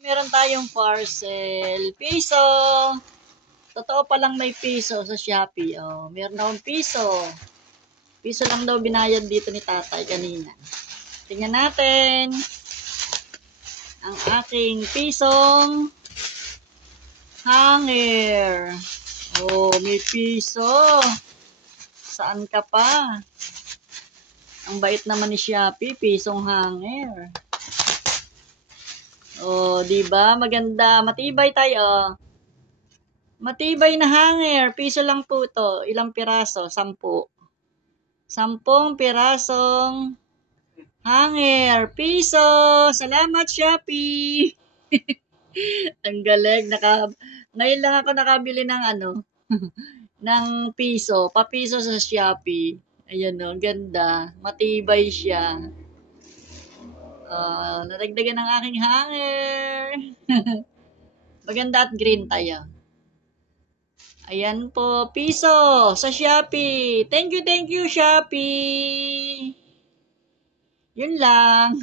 Meron tayong parcel. Piso. Totoo palang may piso sa Shopee. Oh, meron akong piso. Piso lang daw binayad dito ni tatay kanina. Tingnan natin. Ang aking pisong hanger. Oh, may piso. Saan ka pa? Ang bait naman ni Shopee, pisong hanger. Oh, 'di ba? Maganda, matibay tayo. Matibay na hanger, piso lang po 'to. Ilang piraso? 10. 10 pirasong hanger, piso. Salamat Shopee. Ang galing, ngayon lang ako nakabili ng ng piso, papiso sa Shopee. Ayan o, ganda. Matibay siya. Nadagdagan ng aking hanger. Maganda at green tayo. Ayan po, piso sa Shopee. Thank you, Shopee. Yun lang.